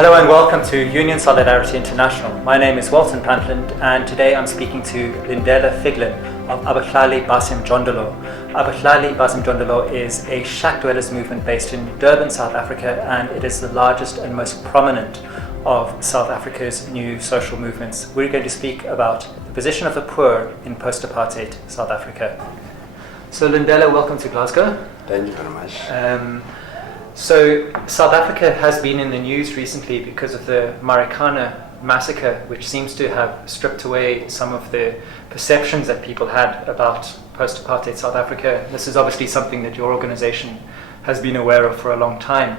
Hello and welcome to Union Solidarity International. My name is Walton Pantland and today I'm speaking to Lindela Figlan of Abahlali baseMjondolo. Abahlali baseMjondolo is a shack dwellers movement based in Durban, South Africa, and it is the largest and most prominent of South Africa's new social movements. We're going to speak about the position of the poor in post-apartheid South Africa. So Lindela, welcome to Glasgow. Thank you very much. So South Africa has been in the news recently because of the Marikana massacre, which seems to have stripped away some of the perceptions that people had about post-apartheid South Africa. This is obviously something that your organization has been aware of for a long time.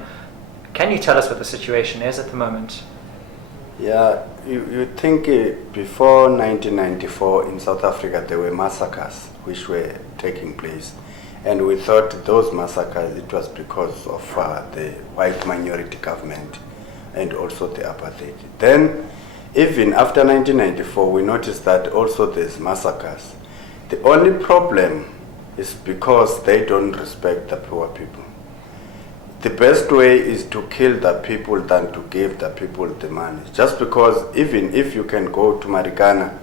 Can you tell us what the situation is at the moment? Yeah, you think before 1994 in South Africa there were massacres which were taking place. And we thought those massacres, it was because of the white minority government and also the apartheid. Then, even after 1994, we noticed that also there's massacres. The only problem is because they don't respect the poor people. The best way is to kill the people than to give the people the money. Just because even if you can go to Marikana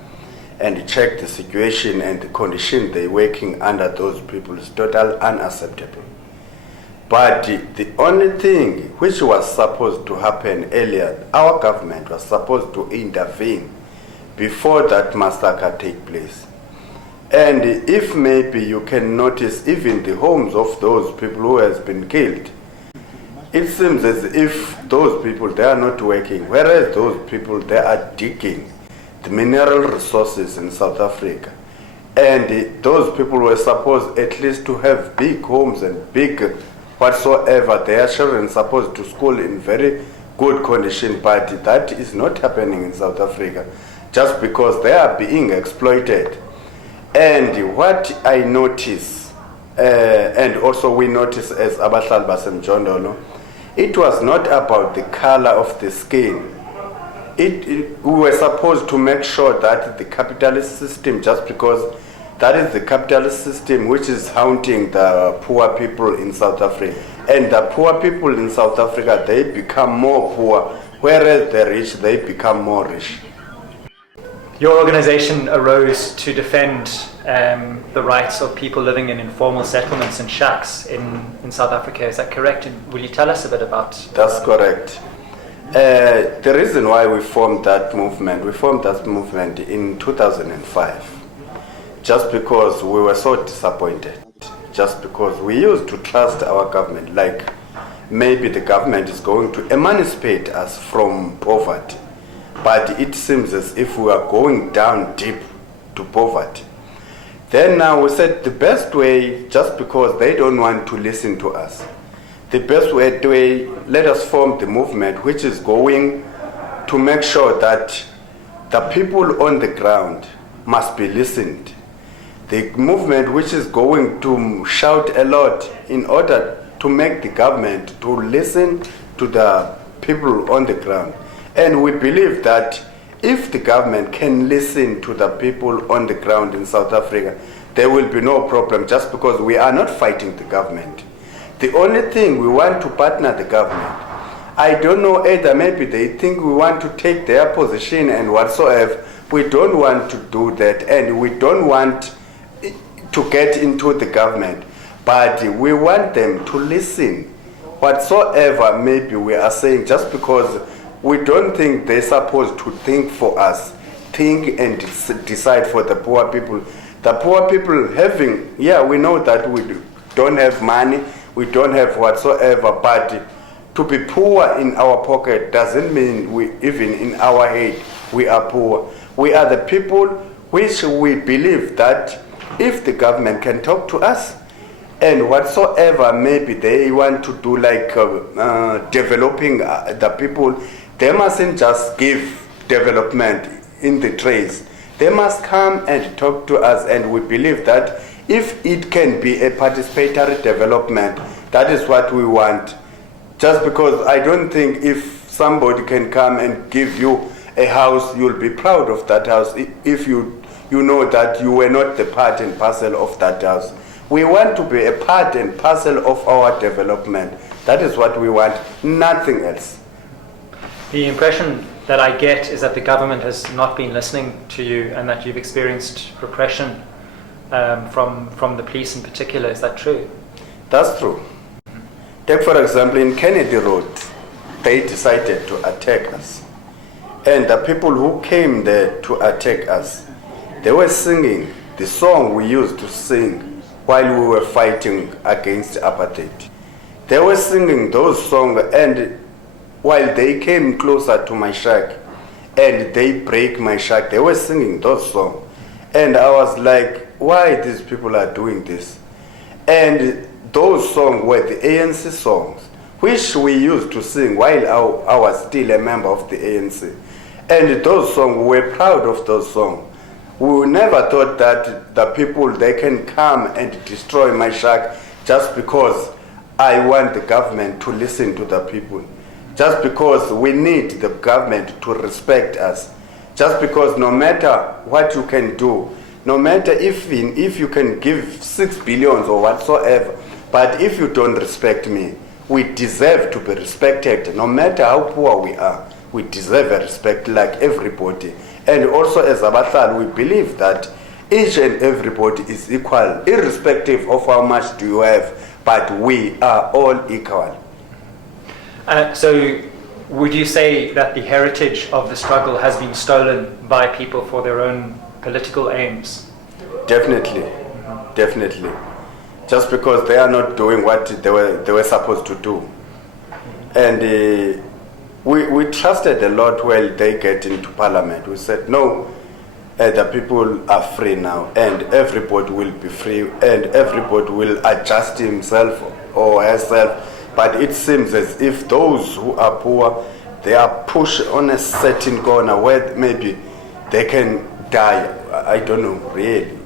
and check the situation and the condition they're working under, those people is totally unacceptable. But the only thing which was supposed to happen earlier, our government was supposed to intervene before that massacre take place. And if maybe you can notice even the homes of those people who has been killed, it seems as if those people, they are not working, whereas those people, they are digging the mineral resources in South Africa. And those people were supposed at least to have big homes and big whatsoever. Their children supposed to school in very good condition, but that is not happening in South Africa just because they are being exploited. And what I notice, and also we notice as Abahlali baseMjondolo, it was not about the color of the skin. We were supposed to make sure that the capitalist system, just because that is the capitalist system which is haunting the poor people in South Africa. And the poor people in South Africa, they become more poor, whereas the rich, they become more rich. Your organization arose to defend the rights of people living in informal settlements and shacks in South Africa. Is that correct? And will you tell us a bit about That's correct. The reason why we formed that movement in 2005, just because we were so disappointed, just because we used to trust our government, like maybe the government is going to emancipate us from poverty, but it seems as if we are going down deep to poverty. Then now we said the best way, just because they don't want to listen to us, the best way, let us form the movement which is going to make sure that the people on the ground must be listened. The movement which is going to shout a lot in order to make the government to listen to the people on the ground. And we believe that if the government can listen to the people on the ground in South Africa, there will be no problem, just because we are not fighting the government. The only thing we want to partner the government. I don't know, either maybe they think we want to take their position and whatsoever. We don't want to do that, and we don't want to get into the government. But we want them to listen whatsoever maybe we are saying, just because we don't think they're supposed to think for us, think and decide for the poor people. The poor people having, we know that we don't have money, we don't have whatsoever, but to be poor in our pocket doesn't mean we, even in our head, we are poor. We are the people which we believe that if the government can talk to us and whatsoever maybe they want to do, like developing the people, they mustn't just give development in the trades. They must come and talk to us, and we believe that if it can be a participatory development, that is what we want. Just because I don't think if somebody can come and give you a house, you'll be proud of that house if you know that you were not the part and parcel of that house. We want to be a part and parcel of our development. That is what we want, nothing else. The impression that I get is that the government has not been listening to you and that you've experienced repression from the police in particular. Is that true? That's true. Take for example in Kennedy Road, they decided to attack us. And the people who came there to attack us, they were singing the song we used to sing while we were fighting against apartheid. They were singing those songs, and while they came closer to my shack and they break my shack, they were singing those songs. And I was like, why these people are doing this? And those songs were the ANC songs, which we used to sing while I was still a member of the ANC. And those songs, we were proud of those songs. We never thought that the people, they can come and destroy my shack just because I want the government to listen to the people. Just because we need the government to respect us. Just because no matter what you can do, no matter if you can give 6 billion or whatsoever, but if you don't respect me, we deserve to be respected. No matter how poor we are, we deserve a respect like everybody. And also as Abahlali, we believe that each and everybody is equal, irrespective of how much do you have, but we are all equal. So would you say that the heritage of the struggle has been stolen by people for their own political aims? Definitely, definitely. Just because they are not doing what they were supposed to do. And we trusted a lot while they get into parliament. We said, no, the people are free now, and everybody will be free, and everybody will adjust himself or herself. But it seems as if those who are poor, they are pushed on a certain corner where maybe they can die. I don't know, really.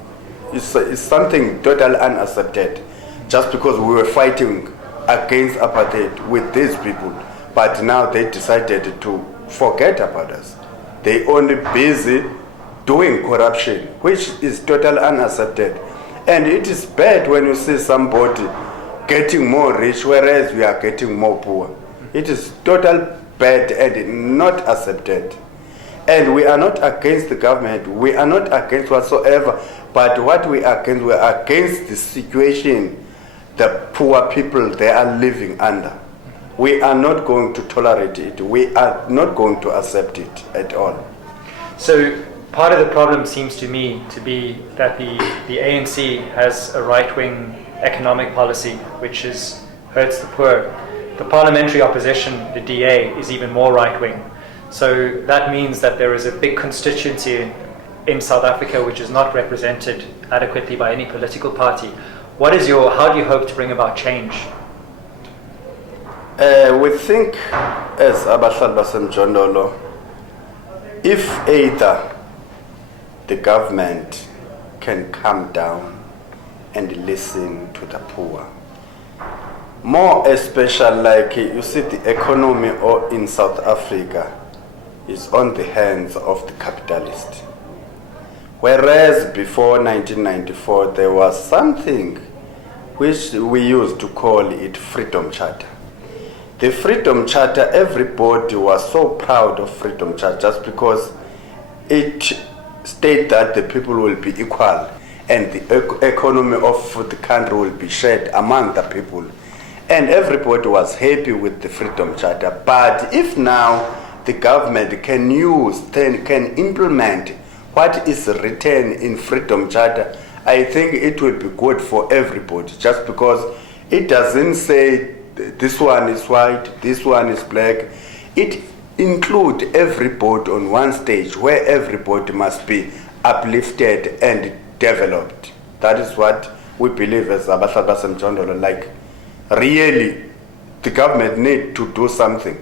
It's something totally unaccepted. Just because we were fighting against apartheid with these people, but now they decided to forget about us. They only busy doing corruption, which is totally unaccepted. And it is bad when you see somebody getting more rich, whereas we are getting more poor. It is total bad and not accepted. And we are not against the government. We are not against whatsoever. But what we are against the situation the poor people they are living under. We are not going to tolerate it. We are not going to accept it at all. So part of the problem seems to me to be that the ANC has a right-wing economic policy which hurts the poor. The parliamentary opposition, the DA, is even more right-wing. So that means that there is a big constituency in South Africa which is not represented adequately by any political party. How do you hope to bring about change? We think as Abahlali baseMjondolo, if either the government can come down and listen to the poor, more especially like you see the economy in South Africa is on the hands of the capitalists. Whereas before 1994 there was something which we used to call it Freedom Charter. The Freedom Charter, everybody was so proud of Freedom Charter just because it stated that the people will be equal and the economy of the country will be shared among the people. And everybody was happy with the Freedom Charter. But if now the government can implement what is written in Freedom Charter, I think it will be good for everybody, just because it doesn't say this one is white, this one is black. It includes everybody on one stage where everybody must be uplifted and developed. That is what we believe as Abahlali baseMjondolo. Like, really, the government need to do something.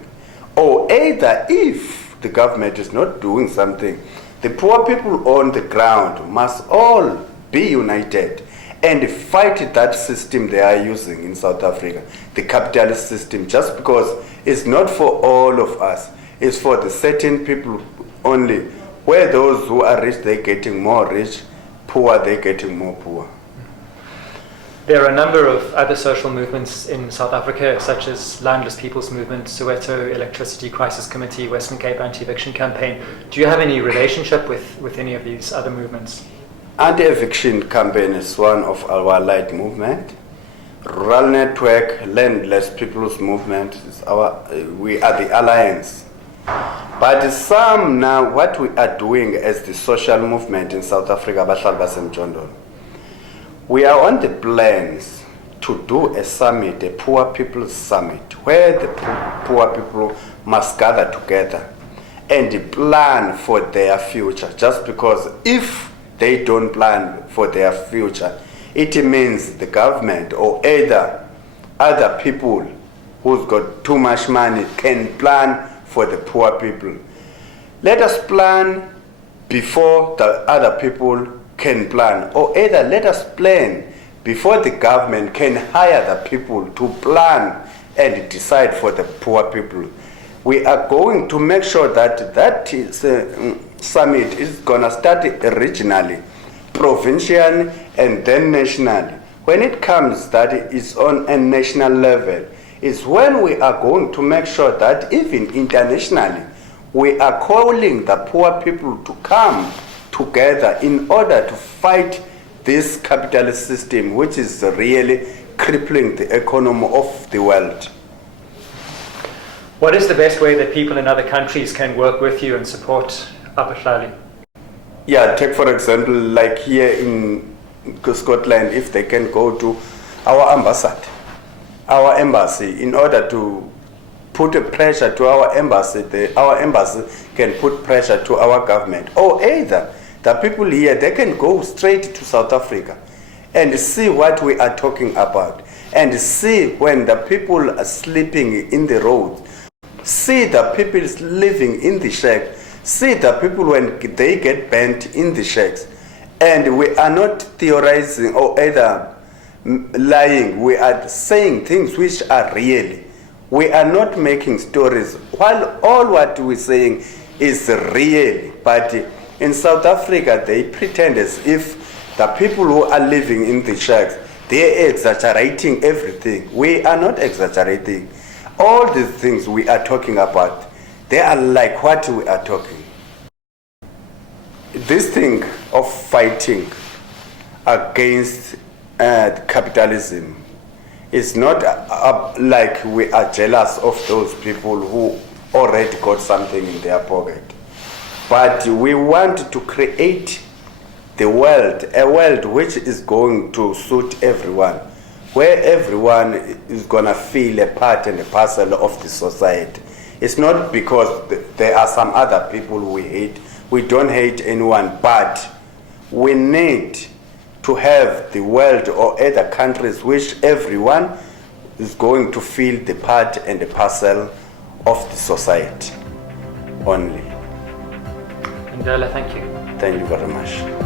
Or either if the government is not doing something, the poor people on the ground must all be united and fight that system they are using in South Africa, the capitalist system, just because it's not for all of us, it's for the certain people only, where those who are rich, they're getting more rich, poor, they're getting more poor. There are a number of other social movements in South Africa, such as Landless People's Movement, Soweto Electricity Crisis Committee, Western Cape Anti-Eviction Campaign. Do you have any relationship with any of these other movements? Anti-eviction campaign is one of our allied movement. Rural Network, Landless People's Movement, we are the alliance. But some now, what we are doing as the social movement in South Africa, Abahlali baseMjondolo, we are on the plans to do a summit, a poor people's summit, where the poor people must gather together and plan for their future. Just because if they don't plan for their future, it means the government or either other people who's got too much money can plan for the poor people. Let us plan before the other people can plan, or either let us plan before the government can hire the people to plan and decide for the poor people. We are going to make sure that summit is going to start regionally, provincially, and then nationally. When it comes that it's on a national level, is when we are going to make sure that even internationally, we are calling the poor people to come together in order to fight this capitalist system, which is really crippling the economy of the world. What is the best way that people in other countries can work with you and support Abahlali? Yeah, take for example, like here in Scotland, if they can go to our embassy, in order to put a pressure to our embassy, our embassy can put pressure to our government. Or either the people here, they can go straight to South Africa and see what we are talking about, and see when the people are sleeping in the roads, see the people living in the shack, see the people when they get bent in the shacks. And we are not theorizing or either lying, we are saying things which are real. We are not making stories, while all what we're saying is real. But in South Africa, they pretend as if the people who are living in the shacks, they are exaggerating everything. We are not exaggerating. All the things we are talking about, they are like what we are talking. This thing of fighting against capitalism is not like we are jealous of those people who already got something in their pocket. But we want to create the world, a world which is going to suit everyone, where everyone is going to feel a part and a parcel of the society. It's not because there are some other people we hate. We don't hate anyone, but we need to have the world or other countries which everyone is going to feel the part and the parcel of the society only. Lindela, thank you. Thank you very much.